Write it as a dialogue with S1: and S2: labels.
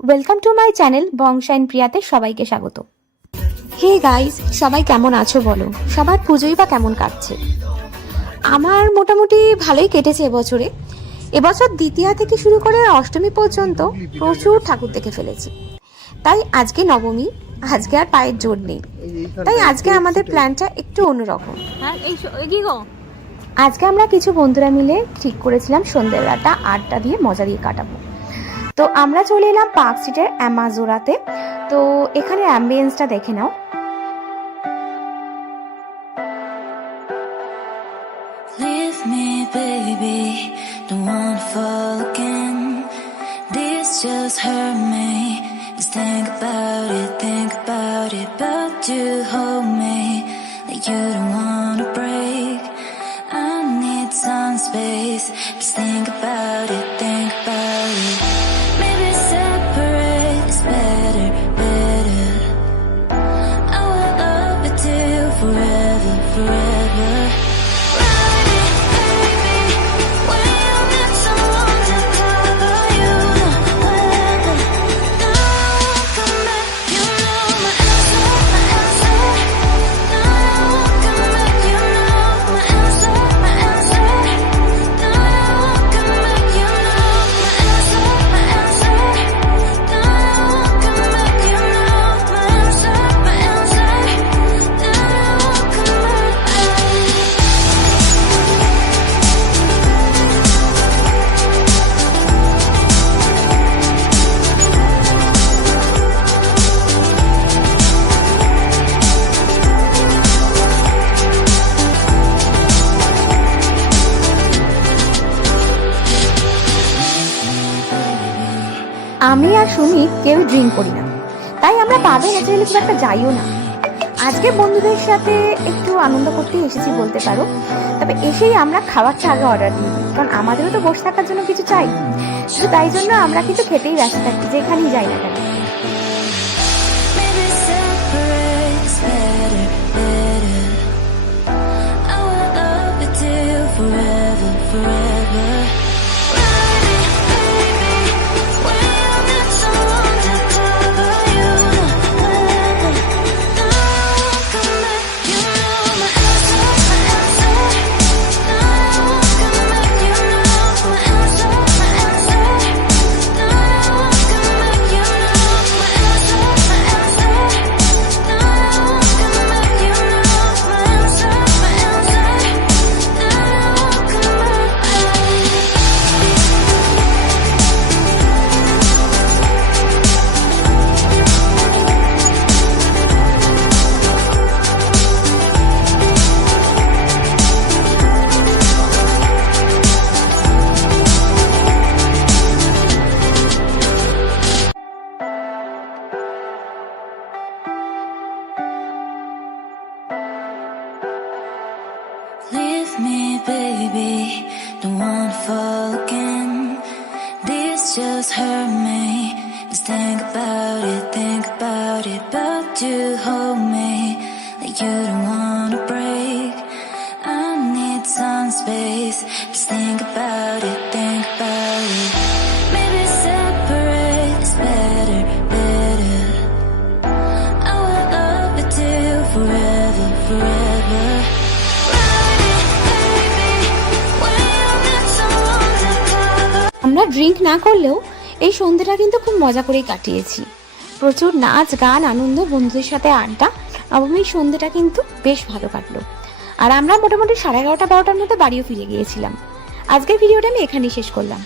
S1: Welcome to my channel বংশাইন প্রিয়াতে সবাইকে স্বাগত। হে গাইস সবাই কেমন আছো বলো? সবার পুজোই বা কেমন কাটছে? আমার মোটামুটি ভালোই কেটেছে এবছরে। এবছর দ্বিতীয়া থেকে শুরু করে অষ্টমী পর্যন্ত প্রচুর ঠাকুর দেখে ফেলেছি। তাই আজকে নবমী আজকে আর পায়ের জোর নেই। তাই আজকে আমাদের প্ল্যানটা একটু অন্যরকম।
S2: হ্যাঁ
S1: আজকে আমরা কিছু বন্ধুরা মিলে ঠিক করেছিলাম সন্ধ্যেবেলাটা আড্ডা দিয়ে মজা দিয়ে কাটাবো। তো আমরা চলে এলাম পার্ক স্ট্রিটের অ্যামাজোরাতে তো এখানে অ্যাম্বিয়েন্সটা দেখে নাও
S3: Leave me, baby. Don't wanna fall again. This just hurt me. Just think about it, think about it. But you hold me like you don't wanna break. I need some space. breath
S1: আমি আর সুমি কেউ drink করি না। তাই আমরা পাবে naturally খুব একটা যাইও না। আজকে বন্ধুদের সাথে একটু আনন্দ করতে এসেছি বলতে পারো। তবে এসেই আমরা খাবারটা আগে অর্ডার দিই, কারণ আমাদেরও তো বসে থাকার জন্য কিছু চাই। তো তাই জন্য আমরা কিছু খেতেই ব্যস্ত থাকি, যেখানেই যাই না কেন।
S3: Me, baby. Don't wanna fall again. This just hurt me. Just think about it, think about it. But you hold me like you don't wanna break. I need some space. Just think about it, think about it. Maybe separate is better, better. I will love till forever, forever.
S1: আমরা drink না করলেও এই সন্ধ্যেটা কিন্তু খুব মজা করেই কাটিয়েছি। প্রচুর নাচ, গান, আনন্দ, বন্ধুদের সাথে আড্ডা, এবং এই সন্ধ্যেটা কিন্তু বেশ ভালো কাটলো। আর আমরা মোটামুটি সাড়ে এগারোটা, বারোটার মধ্যে বাড়িও ফিরে গিয়েছিলাম। আজকের ভিডিওটা আমি এখানেই শেষ করলাম।